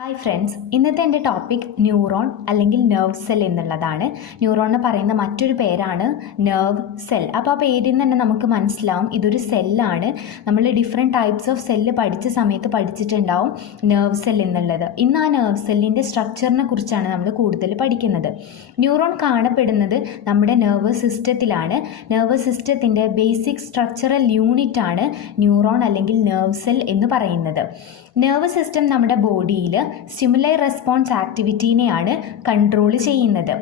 Hi friends, ഇന്നത്തെ എൻ്റെ topic neuron അല്ലെങ്കിൽ നെർവ് സെൽ എന്നുള്ളതാണ്. ന്യൂറോൺ എന്ന് പറയുന്ന മറ്റൊരു പേരാണ് നെർവ് സെൽ. അപ്പോൾ ആ പേരിൽ നിന്ന് തന്നെ നമുക്ക് മനസ്സിലാവും ഇതൊരു സെല്ലാണ്. നമ്മൾ ഡിഫറെൻറ്റ് ടൈപ്സ് ഓഫ് സെല്ല് പഠിച്ച സമയത്ത് പഠിച്ചിട്ടുണ്ടാവും നെർവ് സെൽ എന്നുള്ളത്. ഇന്ന് ആ നെർവ് സെല്ലിൻ്റെ സ്ട്രക്ചറിനെ കുറിച്ചാണ് നമ്മൾ കൂടുതൽ പഠിക്കുന്നത്. ന്യൂറോൺ കാണപ്പെടുന്നത് നമ്മുടെ നെർവസ് സിസ്റ്റത്തിലാണ്. നെർവസ് സിസ്റ്റത്തിൻ്റെ ബേസിക് സ്ട്രക്ചറൽ യൂണിറ്റാണ് ന്യൂറോൺ അല്ലെങ്കിൽ നെർവ് സെൽ എന്ന് പറയുന്നത്. നെർവസ് സിസ്റ്റം നമ്മുടെ ബോഡിയിൽ സ്റ്റിമുലൈ റെസ്പോൺസ് ആക്ടിവിറ്റീനെയാണ് കൺട്രോൾ ചെയ്യുന്നത്.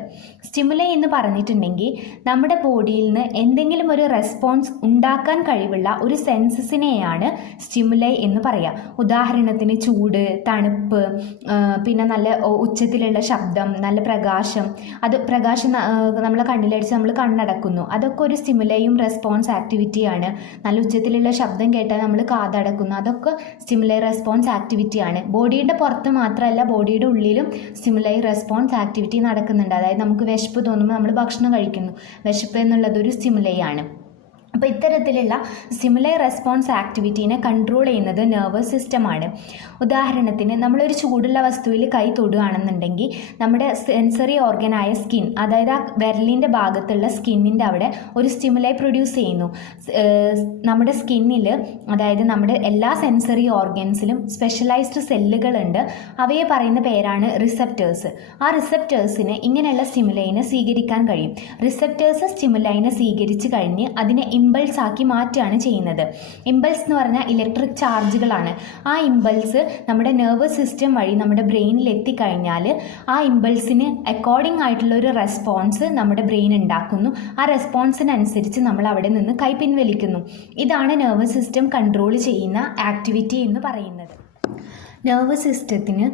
സ്റ്റിമുലൈ എന്ന് പറഞ്ഞിട്ടുണ്ടെങ്കിൽ നമ്മുടെ ബോഡിയിൽ നിന്ന് എന്തെങ്കിലും ഒരു റെസ്പോൺസ് ഉണ്ടാക്കാൻ കഴിവുള്ള ഒരു സെൻസസിനെയാണ് സ്റ്റിമുലൈ എന്ന് പറയുക. ഉദാഹരണത്തിന് ചൂട്, തണുപ്പ്, പിന്നെ നല്ല ഉച്ചത്തിലുള്ള ശബ്ദം, നല്ല പ്രകാശം. പ്രകാശം നമ്മളെ കണ്ണിലടിച്ച് നമ്മൾ കണ്ണടക്കുന്നു, അതൊക്കെ ഒരു സ്റ്റിമുലൈയും റെസ്പോൺസ് ആക്ടിവിറ്റിയാണ്. നല്ല ഉച്ചത്തിലുള്ള ശബ്ദം കേട്ടാൽ നമ്മൾ കാതടക്കുന്നു, അതൊക്കെ സ്റ്റിമുലൈ റെസ്പോൺസ് ആക്ടിവിറ്റിയാണ്. ബോഡിയുടെ പുറത്ത് മാത്രമല്ല, ബോഡിയുടെ ഉള്ളിലും സ്റ്റിമുലൈ റെസ്പോൺസ് ആക്ടിവിറ്റി നടക്കുന്നുണ്ട്. അതായത് നമുക്ക് വിശപ്പ് തോന്നുമ്പോൾ നമ്മൾ ഭക്ഷണം കഴിക്കുന്നു, വിശപ്പ് എന്നുള്ളത് ഒരു സ്റ്റിമുലൈ ആണ്. അപ്പോൾ ഇത്തരത്തിലുള്ള സ്റ്റിമുലൈ റെസ്പോൺസ് ആക്ടിവിറ്റീനെ കൺട്രോൾ ചെയ്യുന്നത് നെർവസ് സിസ്റ്റമാണ്. ഉദാഹരണത്തിന് നമ്മളൊരു ചൂടുള്ള വസ്തുവിൽ കൈ തൊടുകയാണെന്നുണ്ടെങ്കിൽ നമ്മുടെ സെൻസറി ഓർഗനായ സ്കിൻ, അതായത് ആ വിരലിൻ്റെ ഭാഗത്തുള്ള സ്കിന്നിൻ്റെ അവിടെ ഒരു സ്റ്റിമുലൈ പ്രൊഡ്യൂസ് ചെയ്യുന്നു. നമ്മുടെ സ്കിന്നിൽ, അതായത് നമ്മുടെ എല്ലാ സെൻസറി ഓർഗൻസിലും സ്പെഷ്യലൈസ്ഡ് സെല്ലുകളുണ്ട്. അവയെ പറയുന്ന പേരാണ് റിസപ്റ്റേഴ്സ്. ആ റിസപ്റ്റേഴ്സിന് ഇങ്ങനെയുള്ള സ്റ്റിമുലൈനെ സ്വീകരിക്കാൻ കഴിയും. റിസപ്റ്റേഴ്സ് സ്റ്റിമുലൈനെ സ്വീകരിച്ച് കഴിഞ്ഞ് അതിനെ ഇമ്പൾസ് ആക്കി മാറ്റുകയാണ് ചെയ്യുന്നത്. ഇമ്പൾസ് എന്ന് പറഞ്ഞാൽ ഇലക്ട്രിക് ചാർജുകളാണ്. ആ ഇമ്പൾസ് നമ്മുടെ നെർവസ് സിസ്റ്റം വഴി നമ്മുടെ ബ്രെയിനിൽ എത്തിക്കഴിഞ്ഞാൽ ആ ഇമ്പൾസിന് അക്കോർഡിംഗ് ആയിട്ടുള്ള ഒരു റെസ്പോൺസ് നമ്മുടെ ബ്രെയിൻ ഉണ്ടാക്കുന്നു. ആ റെസ്പോൺസിനനുസരിച്ച് നമ്മൾ അവിടെ നിന്ന് കൈ പിൻവലിക്കുന്നു. ഇതാണ് നെർവസ് സിസ്റ്റം കൺട്രോൾ ചെയ്യുന്ന ആക്ടിവിറ്റി എന്ന് പറയുന്നത്. നെർവസ് സിസ്റ്റത്തിന്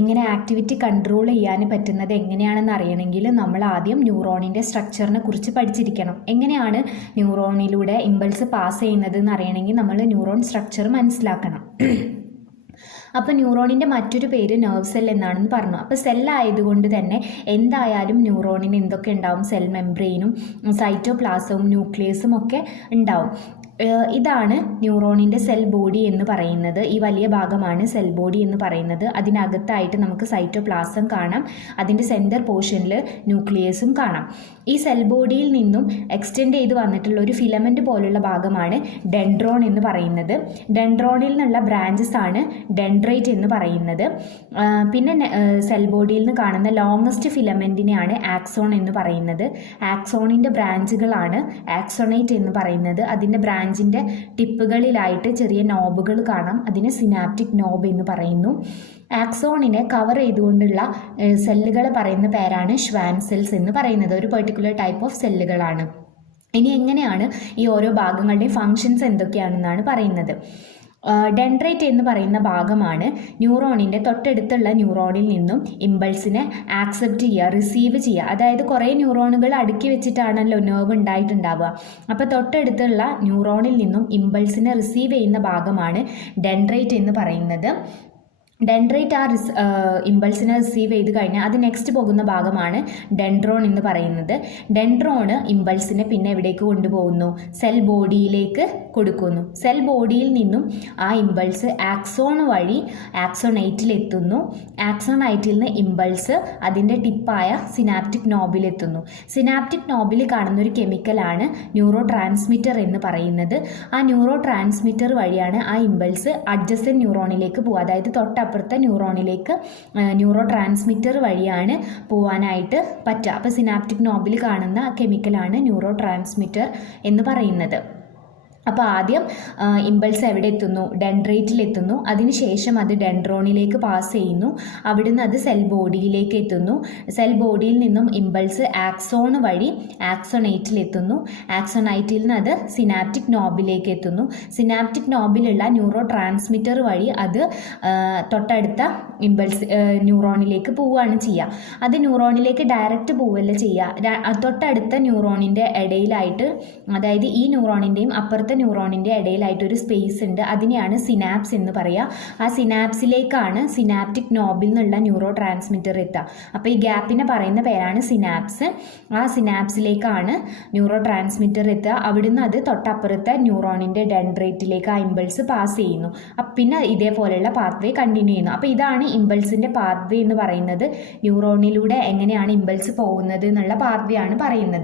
ഇങ്ങനെ ആക്ടിവിറ്റി കൺട്രോൾ ചെയ്യാൻ പറ്റുന്നത് എങ്ങനെയാണെന്ന് അറിയണമെങ്കിൽ നമ്മൾ ആദ്യം ന്യൂറോണിൻ്റെ സ്ട്രക്ചറിനെ കുറിച്ച് പഠിച്ചിരിക്കണം. എങ്ങനെയാണ് ന്യൂറോണിലൂടെ ഇമ്പൾസ് പാസ് ചെയ്യുന്നത് എന്ന് അറിയണമെങ്കിൽ നമ്മൾ ന്യൂറോൺ സ്ട്രക്ചർ മനസ്സിലാക്കണം. അപ്പോൾ ന്യൂറോണിൻ്റെ മറ്റൊരു പേര് നെർവ് സെൽ എന്നാണെന്ന് പറഞ്ഞു. അപ്പോൾ സെല്ലായതുകൊണ്ട് തന്നെ എന്തായാലും ന്യൂറോണിന് എന്തൊക്കെ ഉണ്ടാവും? സെൽ മെംബ്രെയിനും സൈറ്റോപ്ലാസവും ന്യൂക്ലിയസും ഒക്കെ ഉണ്ടാവും. ഇതാണ് ന്യൂറോണിൻ്റെ സെൽ ബോഡി എന്ന് പറയുന്നത്. ഈ വലിയ ഭാഗമാണ് സെൽ ബോഡി എന്ന് പറയുന്നത്. അതിനകത്തായിട്ട് നമുക്ക് സൈറ്റോപ്ലാസം കാണാം. അതിൻ്റെ സെൻറ്റർ പോർഷനിൽ ന്യൂക്ലിയസും കാണാം. ഈ സെൽ ബോഡിയിൽ നിന്നും എക്സ്റ്റെൻഡ് ചെയ്ത് വന്നിട്ടുള്ള ഒരു ഫിലമെൻറ്റ് പോലുള്ള ഭാഗമാണ് ഡെൻഡ്രോൺ എന്ന് പറയുന്നത്. ഡെൻഡ്രോണിൽ നിന്നുള്ള ബ്രാഞ്ചസ് ആണ് ഡെൻഡ്രൈറ്റ് എന്ന് പറയുന്നത്. പിന്നെ സെൽ ബോഡിയിൽ നിന്ന് കാണുന്ന ലോങ്ങസ്റ്റ് ഫിലമെൻറ്റിനെയാണ് ആക്സോൺ എന്ന് പറയുന്നത്. ആക്സോണിൻ്റെ ബ്രാഞ്ചുകളാണ് ആക്സോണേറ്റ് എന്ന് പറയുന്നത്. അതിൻ്റെ ബ്രാഞ്ചിൻ്റെ ടിപ്പുകളിലായിട്ട് ചെറിയ നോബുകൾ കാണാം. അതിന് സിനാപ്റ്റിക് നോബ് എന്ന് പറയുന്നു. ആക്സോണിനെ കവർ ചെയ്തുകൊണ്ടുള്ള സെല്ലുകളെ പറയുന്ന പേരാണ് ഷ്വാൻ സെൽസ് എന്ന് പറയുന്നത്. ഒരു പെർട്ടിക്കുലർ ടൈപ്പ് ഓഫ് സെല്ലുകളാണ്. ഇനി എങ്ങനെയാണ് ഈ ഓരോ ഭാഗങ്ങളുടെയും ഫങ്ഷൻസ് എന്തൊക്കെയാണെന്നാണ് പറയുന്നത്. ഡെൻഡ്രൈറ്റ് എന്ന് പറയുന്ന ഭാഗമാണ് ന്യൂറോണിൻ്റെ തൊട്ടടുത്തുള്ള ന്യൂറോണിൽ നിന്നും ഇമ്പൾസിനെ ആക്സെപ്റ്റ് ചെയ്യുക, റിസീവ് ചെയ്യുക. അതായത് കുറേ ന്യൂറോണുകൾ അടുക്കി വെച്ചിട്ടാണല്ലോ നെർവ് ഉണ്ടായിട്ടുണ്ടാവുക. അപ്പോൾ തൊട്ടടുത്തുള്ള ന്യൂറോണിൽ നിന്നും ഇമ്പൾസിനെ റിസീവ് ചെയ്യുന്ന ഭാഗമാണ് ഡെൻഡ്രൈറ്റ് എന്ന് പറയുന്നത്. ഡെൻഡ്രൈറ്റ് ആ ഇമ്പൾസിനെ റിസീവ് ചെയ്ത് കഴിഞ്ഞാൽ അത് നെക്സ്റ്റ് പോകുന്ന ഭാഗമാണ് ഡെൻഡ്രോൺ എന്ന് പറയുന്നത്. ഡെൻഡ്രോണ് ഇമ്പൾസിനെ പിന്നെ എവിടേക്ക് കൊണ്ടുപോകുന്നു? സെൽ ബോഡിയിലേക്ക് കൊടുക്കുന്നു. സെൽ ബോഡിയിൽ നിന്നും ആ ഇമ്പൾസ് ആക്സോൺ വഴി ആക്സോണൈറ്റിൽ എത്തുന്നു. ആക്സോണൈറ്റിൽ നിന്ന് ഇമ്പൾസ് അതിൻ്റെ ടിപ്പായ സിനാപ്റ്റിക് നോബിലെത്തുന്നു. സിനാപ്റ്റിക് നോബിൽ കാണുന്ന ഒരു കെമിക്കലാണ് ന്യൂറോ ട്രാൻസ്മിറ്റർ എന്ന് പറയുന്നത്. ആ ന്യൂറോ ട്രാൻസ്മിറ്റർ വഴിയാണ് ആ ഇമ്പൾസ് അഡ്ജസൻറ്റ് ന്യൂറോണിലേക്ക് പോകുക. അതായത് തൊട്ടപ്പുറത്തെ ന്യൂറോണിലേക്ക് ന്യൂറോ ട്രാൻസ്മിറ്റർ വഴിയാണ് പോകാനായിട്ട് പറ്റുക. അപ്പോൾ സിനാപ്റ്റിക് നോബിൽ കാണുന്ന കെമിക്കലാണ് ന്യൂറോ ട്രാൻസ്മിറ്റർ എന്ന് പറയുന്നത്. അപ്പോൾ ആദ്യം ഇമ്പൾസ് എവിടെ എത്തുന്നു? ഡെൻഡ്രൈറ്റിലെത്തുന്നു. അതിനുശേഷം അത് ഡെൻഡ്രോണിലേക്ക് പാസ് ചെയ്യുന്നു. അവിടുന്ന് അത് സെൽ ബോഡിയിലേക്ക് എത്തുന്നു. സെൽ ബോഡിയിൽ നിന്നും ഇമ്പൾസ് ആക്സോൺ വഴി ആക്സോണൈറ്റിലെത്തുന്നു. ആക്സോണൈറ്റിൽ നിന്ന് അത് സിനാപ്റ്റിക് നോബിലേക്ക് എത്തുന്നു. സിനാപ്റ്റിക് നോബിലുള്ള ന്യൂറോ ട്രാൻസ്മിറ്റർ വഴി അത് തൊട്ടടുത്ത ഇമ്പൾസ് ന്യൂറോണിലേക്ക് പോവുകയാണ് ചെയ്യുക. അത് ന്യൂറോണിലേക്ക് ഡയറക്റ്റ് പോവുകയല്ല ചെയ്യുക. തൊട്ടടുത്ത ന്യൂറോണിൻ്റെ ഇടയിലായിട്ട്, അതായത് ഈ ന്യൂറോണിൻ്റെയും അപ്പുറത്തെ രണ്ടാമത്തെ ന്യൂറോണിൻ്റെ ഇടയിലായിട്ട് ഒരു സ്പേസ് ഉണ്ട്, അതിനെയാണ് സിനാപ്സ് എന്ന് പറയുക. ആ സിനാപ്സിലേക്കാണ് സിനാപ്റ്റിക് നോബിൽ നിന്നുള്ള ന്യൂറോ ട്രാൻസ്മിറ്റർ എത്തുക. അപ്പോൾ ഈ ഗ്യാപ്പിനെ പറയുന്ന പേരാണ് സിനാപ്സ്. ആ സിനാപ്സിലേക്കാണ് ന്യൂറോ ട്രാൻസ്മിറ്റർ എത്തുക. അവിടുന്ന് അത് തൊട്ടപ്പുറത്തെ ന്യൂറോണിൻ്റെ ഡെൻഡ്രൈറ്റിലേക്ക് ആ ഇമ്പൾസ് പാസ് ചെയ്യുന്നു. പിന്നെ ഇതേപോലെയുള്ള പാത്വേ കണ്ടിന്യൂ ചെയ്യുന്നു. അപ്പോൾ ഇതാണ് ഇമ്പൾസിൻ്റെ പാത്വേ എന്ന് പറയുന്നത്. ന്യൂറോണിലൂടെ എങ്ങനെയാണ് ഇമ്പൾസ് പോകുന്നത് എന്നുള്ള പാത്വേ ആണ് പറയുന്നത്.